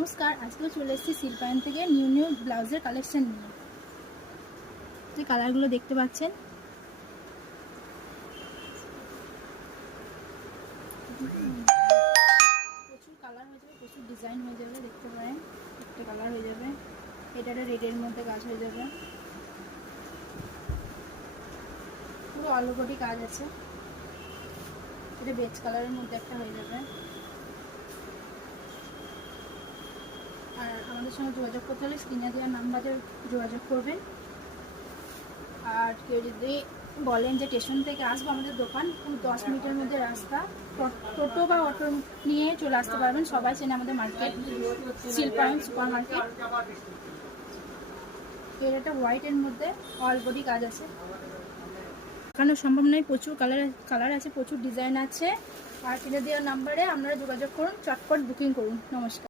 নমস্কার, আজকে চলে এসেছি শিল্পায়ন থেকে নিউ ব্লাউজের কালেকশন নিয়ে। যে কালারগুলো দেখতে পাচ্ছেন, প্রচুর কালার হয়ে যাবে, প্রচুর ডিজাইন হয়ে যাবে। দেখতে পারেন, একটা কালার হয়ে যাবে, এটা রেডের মধ্যে কাজ হয়ে যাবে, পুরো অল বডি কাজ আছে। এটা বেজ কালারের মধ্যে একটা হয়ে যাবে। আর আমাদের সঙ্গে যোগাযোগ করতে হলে স্ক্রিনে দেওয়া নাম্বারে যোগাযোগ করবেন। আর কেউ যদি বলেন যে স্টেশন থেকে আসবো, আমাদের দোকান পুরো 10 মিনিটের মধ্যে রাস্তা, টোটো বা অটো নিয়ে চলে আসতে পারবেন। সবাই চেনে আমাদের মার্কেট, শিল্পায়ন সুপার মার্কেট। এর একটা হোয়াইটের মধ্যে অল বডি কাজ আছে, দেখানো সম্ভব নয়। প্রচুর কালার আছে, প্রচুর ডিজাইন আছে। আর কিনে দেওয়ার নাম্বারে আপনারা যোগাযোগ করুন, চটপট বুকিং করুন। নমস্কার।